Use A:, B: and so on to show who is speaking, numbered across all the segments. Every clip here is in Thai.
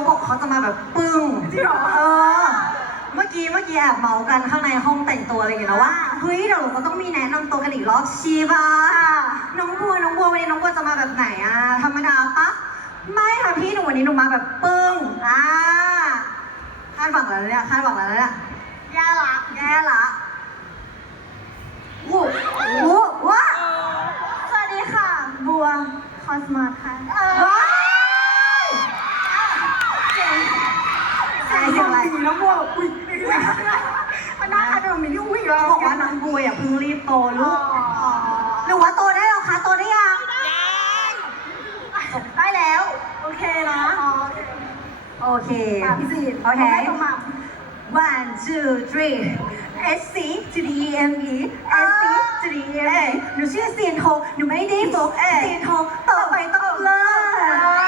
A: บอกเขาจะมาแบบปึ้งจริงเหรอเมื่อกี้แอบเมากันข้างในห้องแต่งตัวอะไรอย่างเงี้ยนะว่าเฮ้ยเดี๋ยวเราก็ต้องมีแนะนำตัวกันอีกรอบชีบะน้องบัววันนี้น้องบัวจะมาแบบไหนอะธรรมดาปะไม่ค่ะพี่หนูวันนี้หนูมาแบบปึ้งคาดหวังแล้วเนี่ยแย่ละวู้ว้า
B: สวัสดีค่ะ บัวคอสมาค่ะ
A: ว้าวใช่อะไรน้องบัวอุ้ยมันน่าจะมีลูกวิ่งแล้วบอกว่าน้องบัวอย่าเพิ่งรีบโตลูกหรือว่าโตได้หรอคะโตได้ยังได้แล้วโอเคนะโอเคพี่ซีโอเค 1 2 3 S C to the E M E S C to the E M E หนูชื่อเซียนโฮหนูไม่ได้บอกเซียนโฮต่อไปต้องเลิก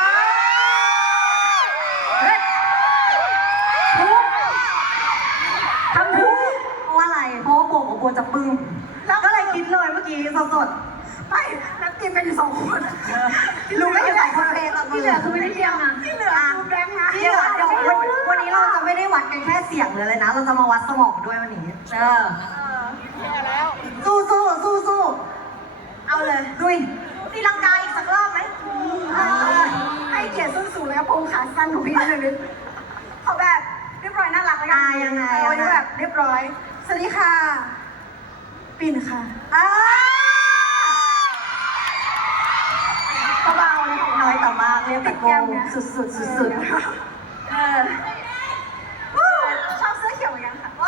A: ทำถูกเพราะอะไรเพราะว่าโบกับโบจะปึ้งก็เลยคิดเลยเมื่อกี้สดๆไม่แล้วเตรียมกันอยู่2 คนรู้ไม่ได้2 คนเพลงที่เหลือคือไม่ได้เตรียมนะที่เหลือคือแบงค์นะที่เหลือเดี๋ยววันนี้เราจะไม่ได้วัดกันแค่เสียงเลยนะเราจะมาวัดสมองด้วยวันนี้แย่แล้วสู้เอาเลยดุยตีลังกาอีกสักรอบไหมให้เกียรติส้นสูงแล้วโปรงขาสั้นของพี่นิดนึงเขาแบบเรียบร้อยน่ารักเลยยังไงแบบเรียบร้อยสวัสดีค่ะปิ่นค่ะเบาๆเลยน้อยแต่มากเรียบแบบโกงสุดชอบเสื้อเขียวเหมือนกันค่ะ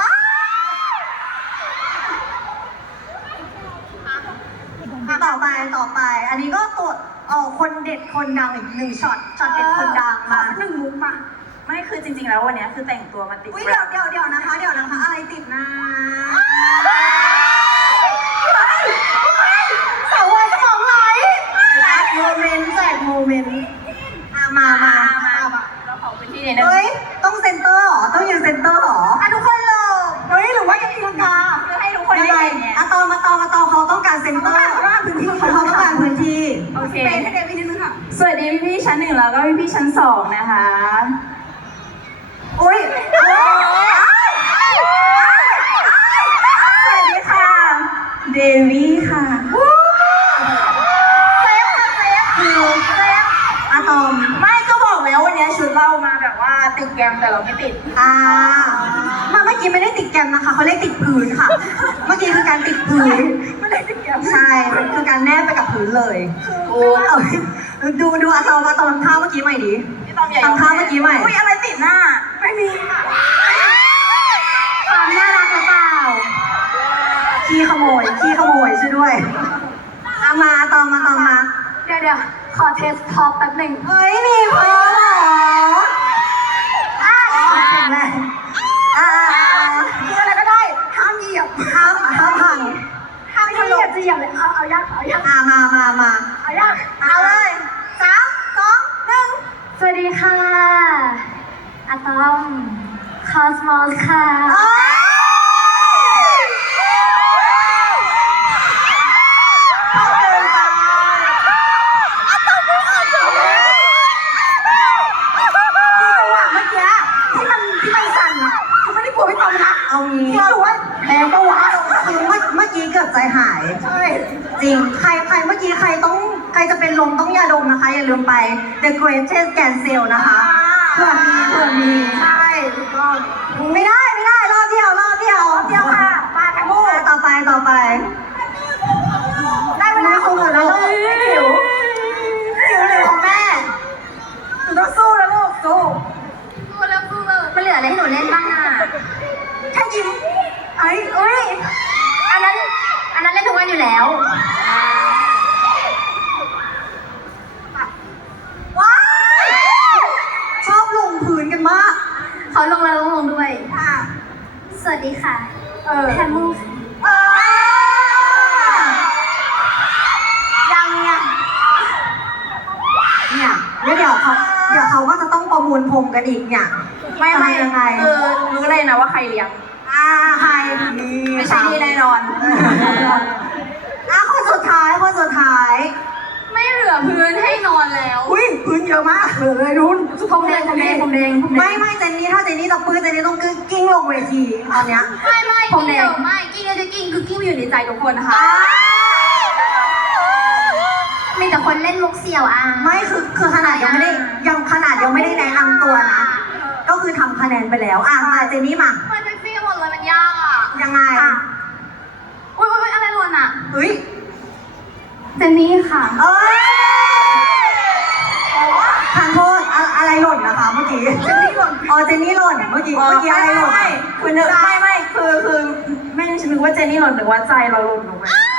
A: ต่อไปอันนี้ก็ตัวคนเด็ดคนดังอีก1 ช็อตเด็ดคนดังมา1 มุกมา
B: ไม่คือจริงๆแล้ววันนี้คือแต่งตัวมาติด
A: เดี๋ยวนะคะอะไรติดหน้าสาววายสมองไหลแจกโมเมนต์มา
B: เราขอพื้นที่นิดนึง
A: เฮ้ยต้องเซ็นเตอร์หรอต้องยืนเซ็นเตอร์หรอทุกคนเลยเฮ้ยหรือว่ายังตีลังกา
B: เพื่อให้ทุกคนได้เห็นเนี่ย
A: มาตอเขาต้องการเซ็นเตอร์เขาต้องการพื้นที่
B: โอเค
A: ให้เดวิดนิดนึงค่ะ
B: สวัสดีพี่ชั้น 1แล้วก็พี่ชั้น 2นะคะ
A: อุ้ย
B: สวัสดีค่ะเดวี่ค่ะ
A: เซฟอะตอม
B: ไม่ก็บอกแล้ววันนี้ชุดเรามาแบบว่าติดแกมแต่เราไม่ติด
A: เมื่อกี้ไม่ได้ติดแกมนะคะเขาเรียกติดพื้นค่ะเมื่อกี้คือการติดพื้น
B: ไม่ได้ติดแกม
A: ใช่คือการแนบไปกับพื้นเลยโอ้ดูอะตอมทำท่าเมื่อกี้ใหม่ดิทำท่าเมื่อกี้ใหม่
B: อุ้ยอะไรติดหน้า
A: ไม่มีความน่ารักหรือเปล่าขี้ขโมยช่วยด้วยมาตอมมา
B: เดี๋ยวขอเทสพอแป๊บหนึ่ง
A: เฮ้ยมีพอเหรอแข็งแรงคืออะไรก็ได้ห้ามเหยียบห้ามพัง
B: ไม่เหยียบจะเหยียบเลยเอายาก
A: มาเอายากเอาเลย3 2 1
B: สวัสดีค่ะอะตอมคอสมอสค่ะ
A: เอางี้แรงปะวะคือเมื่อกี้เกือบใจหายใช่จริงใครเมื่อกี้ใครจะเป็นลมต้องยาดมนะคะอย่าลืมไป The Greatest Can Sale นะคะเพื่อมีใช่ถูกต้องไม่ได้รอบเดียวค่ะมาแทมูต่อไปได้เวลาของหนูแล้วหิวเลยของแม่หนูต้องสู้แล้วลูกสู้
B: มันเหลืออะไรให้หนูเล่นบ้างอ่ะ
A: แค่ยิ้ม
B: อันนั้นเล่นทุกวันอยู่แล้ว
A: ว้าวชอบลงพื้นกันมาก
B: เขาลงแล้วลงด้วยสวัสดีค่ะแทมมู
A: ยังเนี่ยแล้วเดี๋ยวเขาก็จะต้องประมูลพรมกันอีกเนี่ย
B: ไม่
A: ยังไง
B: รู้เลยนะว่าใครเลี้ยง
A: ใคร
B: ไม่ใช่นี่แน่นอน
A: คนสุดท้าย
B: ไม่เหลือพื้นให้นอนแล้ว
A: พื้นเยอะมากเลยรุ่น
B: ผมแดงผมแดงผมแดงผมแดง
A: ไม่เจนนี่ถ้าเจนนี่ตบมือเจนนี่ต้องกิ้งลงเวทีตอนเนี้ย
B: ไม่ผมแดงไม่กิ้งเลยจะกิ้งคือกิ้งอยู่ในใจทุกคนนะคะมีแต่คนเล่นมุกเสี่ยวอ่ะ
A: ไม่คือขนาดยังไม่ได้แนะนำตัวนะ ก็คือทำคะแนนไปแล้วมาเจนนี่มา
B: มันเซ็กซี่หมดเลยมันยากอ่ะ
A: ยังไง
B: อุ้ยอะไรหล่นอ่ะ
A: เฮ้ย
B: เจนนี่ค่ะ
A: เอ้ยทานโทษอะไรหล่นนะคะเมื่อกี้เจนนี่หล่นเจนนี่หล่นเมื่อกี้อะไรหล่น
C: คือนึกไม่คือไม่ฉันนึกว่าเจนนี่หล่นหรือว่าใจเราหล่นลงไป